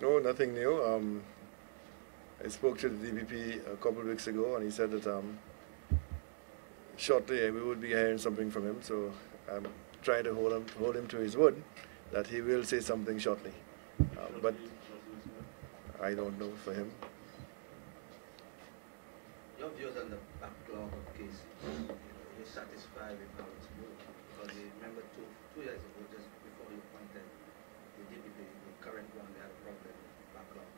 No, nothing new. I spoke to the DPP a couple of weeks ago, and he said that shortly we would be hearing something from him. So I'm trying to hold him to his word that he will say something shortly. But I don't know for him. Your views on the backlog of cases, you're satisfied with how it's moved? Because you remember two years ago, just before you appointed the DPP, the current one, they had a problem with backlog.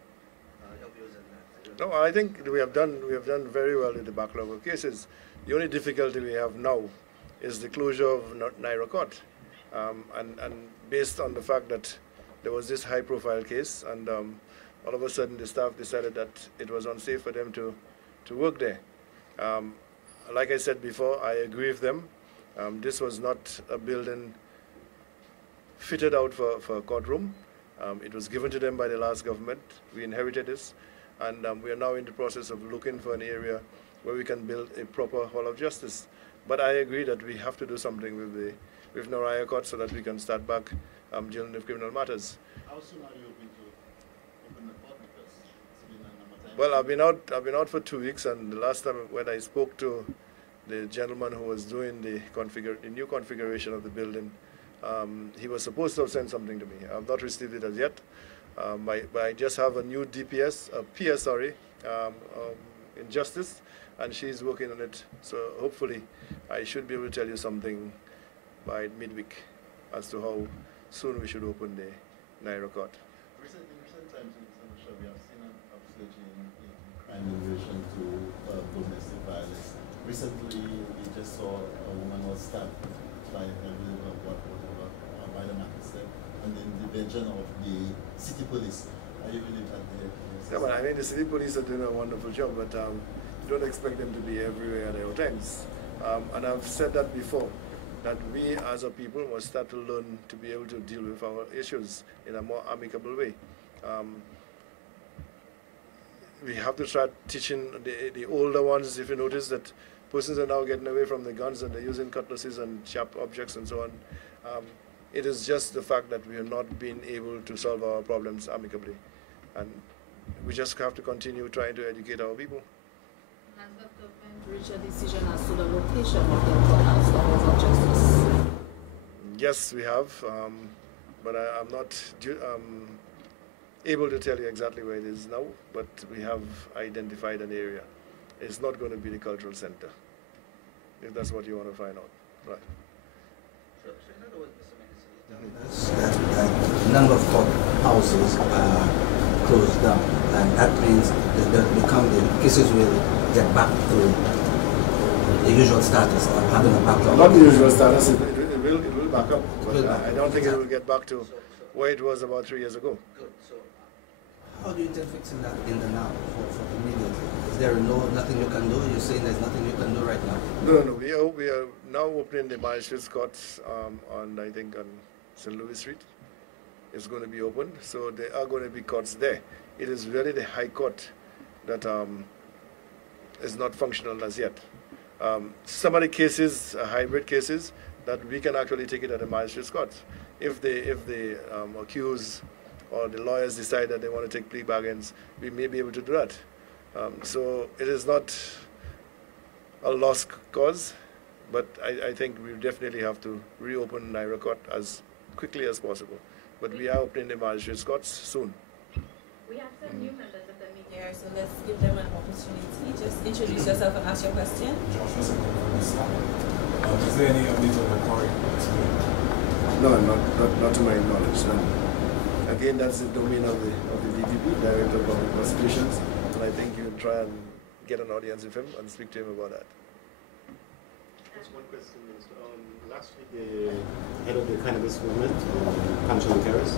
Your views on that? No, I think we have done very well with the backlog of cases. The only difficulty we have now is the closure of Naira Court, and based on the fact that there was this high-profile case, and all of a sudden the staff decided that it was unsafe for them to work there. Um, like I said before, I agree with them. This was not a building fitted out for a courtroom. It was given to them by the last government. We inherited this, and we are now in the process of looking for an area where we can build a proper hall of justice. But I agree that we have to do something with Naraya Court so that we can start back dealing with criminal matters. How soon are you hoping to open the court? Because it's been a number of times. Well, I've been out for 2 weeks, and the last time when I spoke to the gentleman who was doing the new configuration of the building, he was supposed to have sent something to me. I've not received it as yet. But I just have a new DPS, a PS, sorry, in Justice, and she's working on it. So hopefully I should be able to tell you something by midweek as to how soon we should open the Naira Court. In recent times, Mr. Mashar, we have seen an upsurge in crime in relation to domestic violence. Recently, we just saw a woman was stabbed by the Manchester, and the intervention of the city police. Are you believe that Yeah, but I mean, the city police are doing a wonderful job, but you don't expect them to be everywhere at all times. And I've said that before, that we as a people must start to learn to be able to deal with our issues in a more amicable way. We have to start teaching the older ones. If you notice that persons are now getting away from the guns and they're using cutlasses and sharp objects and so on, it is just the fact that we are not being able to solve our problems amicably. And we just have to continue trying to educate our people. Has the government reached a decision as to the location of the courthouse, the Halls of Justice? Yes, we have, but I'm not able to tell you exactly where it is now, but we have identified an area. It's not going to be the cultural center, if that's what you want to find out. Right. So in other words, Mr. That number of court houses are closed down, and that means that the cases will get back to the usual status of having a backlog. Not the usual status, it will back up, but I don't think it will get back to where it was about 3 years ago. Good. So How do you intend fixing that in the now for immediately? Is there nothing you can do? You're saying there's nothing you can do right now? No. We are now opening the magistrates' courts I think on St. Louis Street. It's going to be opened, so there are going to be courts there. It is really the High Court that is not functional as yet. Some of the cases are hybrid cases that we can actually take it at the magistrates' courts. If the accused or the lawyers decide that they want to take plea bargains, we may be able to do that. So it is not a lost cause, but I think we definitely have to reopen Naira Court as quickly as possible. But we are opening the magistrates' courts soon. We have some new members of the media, so let's give them an opportunity. Just introduce yourself and ask your question. Is there any updates on the quarry? No, not to my knowledge. No. Again, that's the domain of the DPP, Director of Public Prosecutions, and I think you will try and get an audience with him and speak to him about that. Just one question, Minister. Last week, the head of the cannabis movement, Pancho Gutierrez,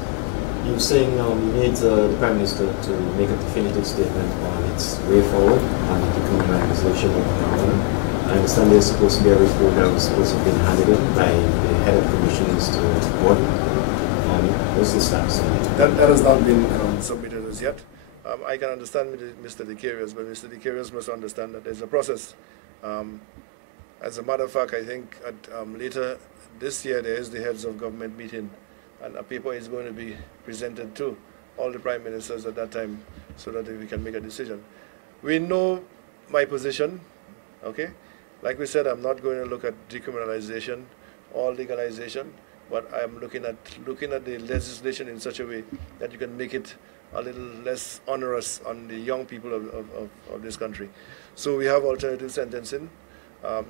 you were saying you need the Prime Minister to make a definitive statement on its way forward on the decriminalization of marijuana. I understand there's supposed to be a report that was supposed to have been handed in by the head of commissions to the board. What's the status? That has not been submitted as yet. I can understand Mr. Decarius, but Mr. Decarius must understand that there's a process. As a matter of fact, I think later this year there is the heads of government meeting, and a paper is going to be presented to all the prime ministers at that time so that we can make a decision. We know my position, okay? Like we said, I'm not going to look at decriminalization or legalization, but I'm looking at the legislation in such a way that you can make it a little less onerous on the young people of this country. So we have alternative sentencing.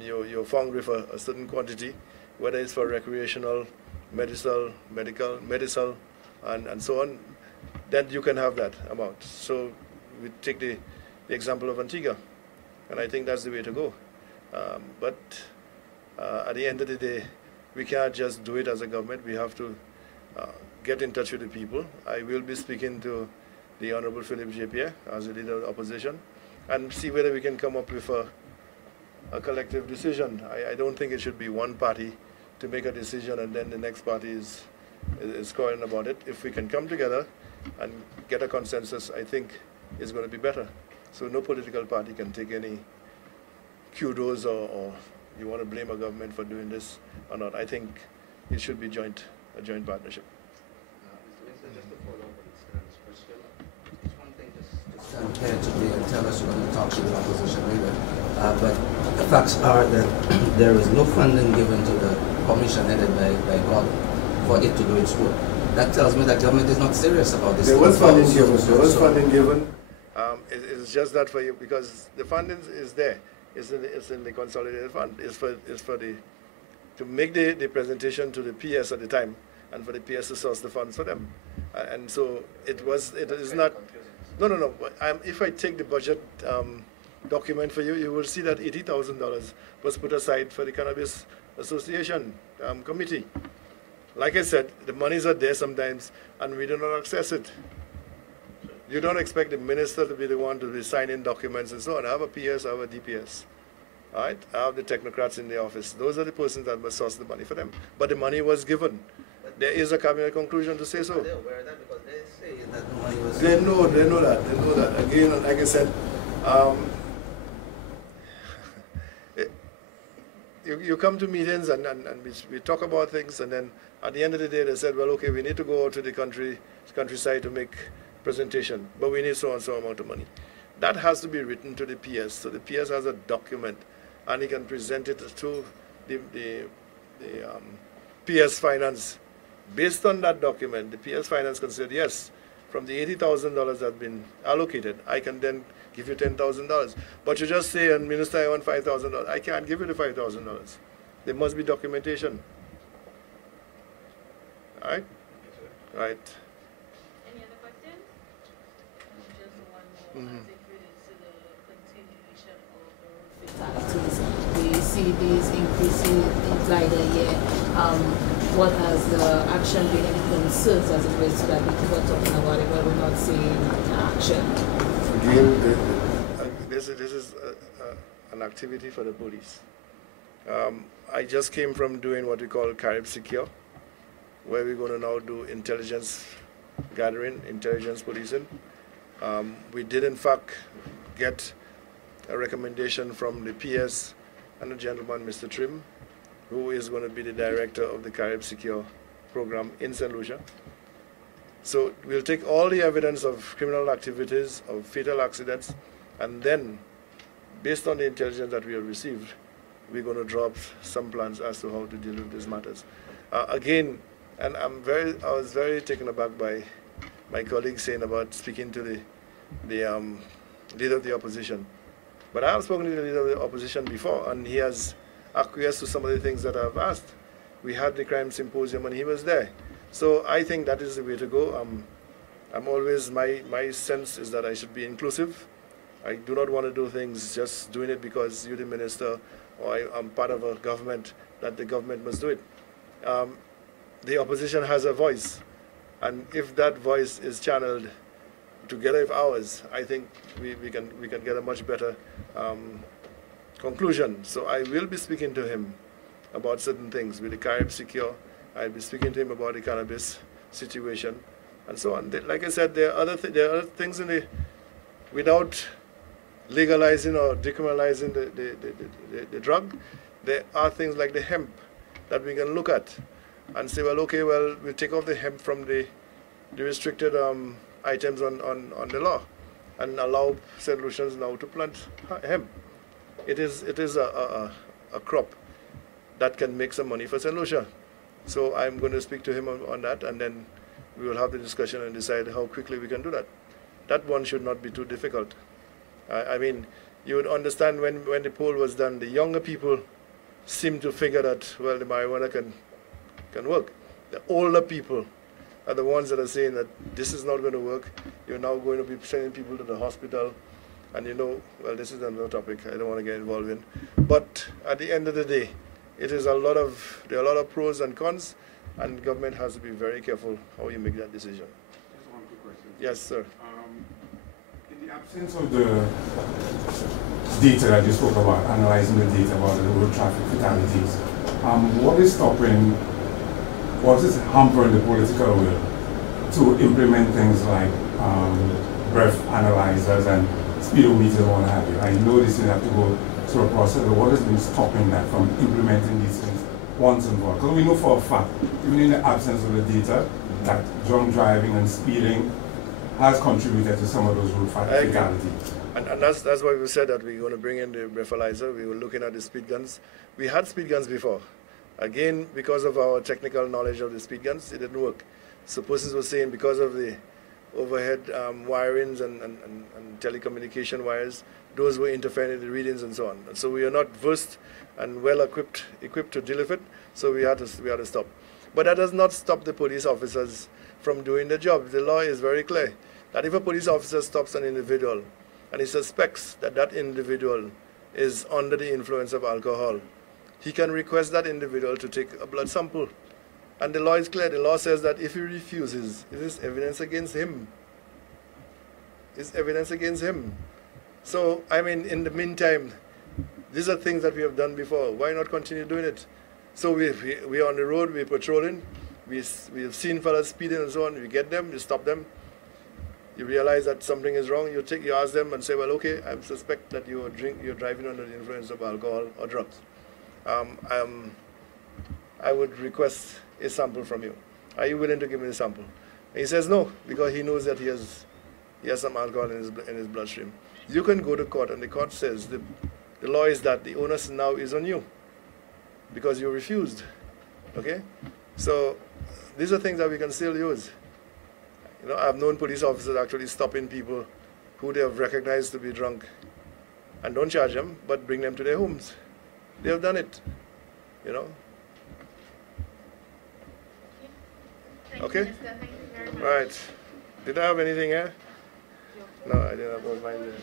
You're found with a certain quantity, whether it's for recreational, medical, and so on, then you can have that amount. So we take the example of Antigua, and I think that's the way to go. But at the end of the day, we can't just do it as a government. We have to get in touch with the people. I will be speaking to the Honorable Philip J. Pierre as the leader of the opposition and see whether we can come up with a collective decision. I don't think it should be one party to make a decision and then the next party is scoring about it. If we can come together and get a consensus, I think it's going to be better. So no political party can take any kudos or you want to blame a government for doing this or not. I think it should be a joint partnership. Mr. Winston, just to follow up on Stan's question, just one thing, Stand here today and tell us you're going to talk to the opposition leader. But the facts are that there is no funding given to the commission headed by God for it to do its work. That tells me that government is not serious about this. There was funding given. There was funding given. It's just that for you because the funding is there. It's in the consolidated fund. It's for to make the presentation to the PS at the time, and for the PS to source the funds for them. And so it is not. No. If I take the budget document for you, you will see that $80,000 was put aside for the Cannabis Association committee. Like I said, the monies are there sometimes, and we do not access it. You don't expect the minister to be the one to be signing documents and so on. I have a PS, I have a DPS. All right? I have the technocrats in the office. Those are the persons that must source the money for them. But the money was given. There is a cabinet conclusion to say so. Are they aware of that? Because they say that the money was... They know that. Again, like I said, you come to meetings and we talk about things, and then at the end of the day they said, well, okay, we need to go out to the countryside to make presentation, but we need so and so amount of money. That has to be written to the PS, so the PS has a document, and he can present it to the PS Finance. Based on that document, the PS Finance can say, yes, from the $80,000 that have been allocated, I can then give you $10,000. But you just say, and Minister, I want $5,000. I can't give you the $5,000. There must be documentation. All right? Right. Any other questions? Just one more. As it relates to the continuation of the fatalities, we see these increasing inside a year. What has the action been? Any concerns as it relates to that? We keep on talking about it, but we're not seeing action. Again, this is an activity for the police. I just came from doing what we call Carib Secure, where we're going to now do intelligence gathering, intelligence policing. We did, in fact, get a recommendation from the PS and the gentleman, Mr. Trim, who is going to be the director of the Carib Secure program in St. Lucia. So we'll take all the evidence of criminal activities, of fatal accidents, and then, based on the intelligence that we have received, we're going to drop some plans as to how to deal with these matters. Again, and I was very taken aback by my colleague saying about speaking to the leader of the opposition. But I have spoken to the leader of the opposition before, and he has acquiesced to some of the things that I've asked. We had the crime symposium, and he was there. So I think that is the way to go. I'm always, my sense is that I should be inclusive. I do not want to do things just doing it because you're the minister or I'm part of a government, that the government must do it. The opposition has a voice, and if that voice is channeled together with ours, I think we can get a much better conclusion. So I will be speaking to him about certain things with the Carib Secure. I'll be speaking to him about the cannabis situation and so on. Like I said, there are other things in without legalizing or decriminalizing the drug, there are things like the hemp that we can look at and say, well, okay, well, we'll take off the hemp from the restricted items on the law and allow St. Lucians now to plant hemp. It is a crop that can make some money for St. Lucia. So I'm going to speak to him on that, and then we will have the discussion and decide how quickly we can do that. That one should not be too difficult. I mean, you would understand when the poll was done, the younger people seem to figure that, well, the marijuana can work. The older people are the ones that are saying that this is not going to work. You're now going to be sending people to the hospital. And you know, well, this is another topic I don't want to get involved in. But at the end of the day, there are a lot of pros and cons, and government has to be very careful how you make that decision. Just one quick question. Yes, sir. In the absence of the data that you spoke about, analyzing the data about the road traffic fatalities, what is hampering the political will to implement things like breath analyzers and speedometers and what have you? I know this will have to go through a process, but what has been stopping that from implementing these things once and for all? Because we know for a fact, even in the absence of the data, that drunk driving and speeding has contributed to some of those road fatalities. And that's why we said that we're going to bring in the breathalyzer. We were looking at the speed guns. We had speed guns before. Again, because of our technical knowledge of the speed guns, it didn't work. So persons were saying because of the overhead wirings and telecommunication wires, those were interfering in the readings and so on. And so we are not versed and well equipped to deal with it, so we had to stop. But that does not stop the police officers from doing their job. The law is very clear that if a police officer stops an individual and he suspects that that individual is under the influence of alcohol, he can request that individual to take a blood sample. And the law is clear. The law says that if he refuses, it is evidence against him. It's evidence against him. So, I mean, in the meantime, these are things that we have done before. Why not continue doing it? So we're on the road, we're patrolling, we have seen fellas speeding and so on, we get them, you stop them, you realize that something is wrong, you ask them and say, well, okay, I suspect that you're driving under the influence of alcohol or drugs. I would request a sample from you. Are you willing to give me a sample? And he says no, because he knows that he has some alcohol in his bloodstream. You can go to court, and the court says the law is that the onus now is on you because you refused. Okay? So these are things that we can still use. You know, I've known police officers actually stopping people who they have recognized to be drunk and don't charge them, but bring them to their homes. They have done it, you know. Thank Okay? you, Minister. Thank you very much. Right. Did I have anything here? No, I didn't have mine there. No.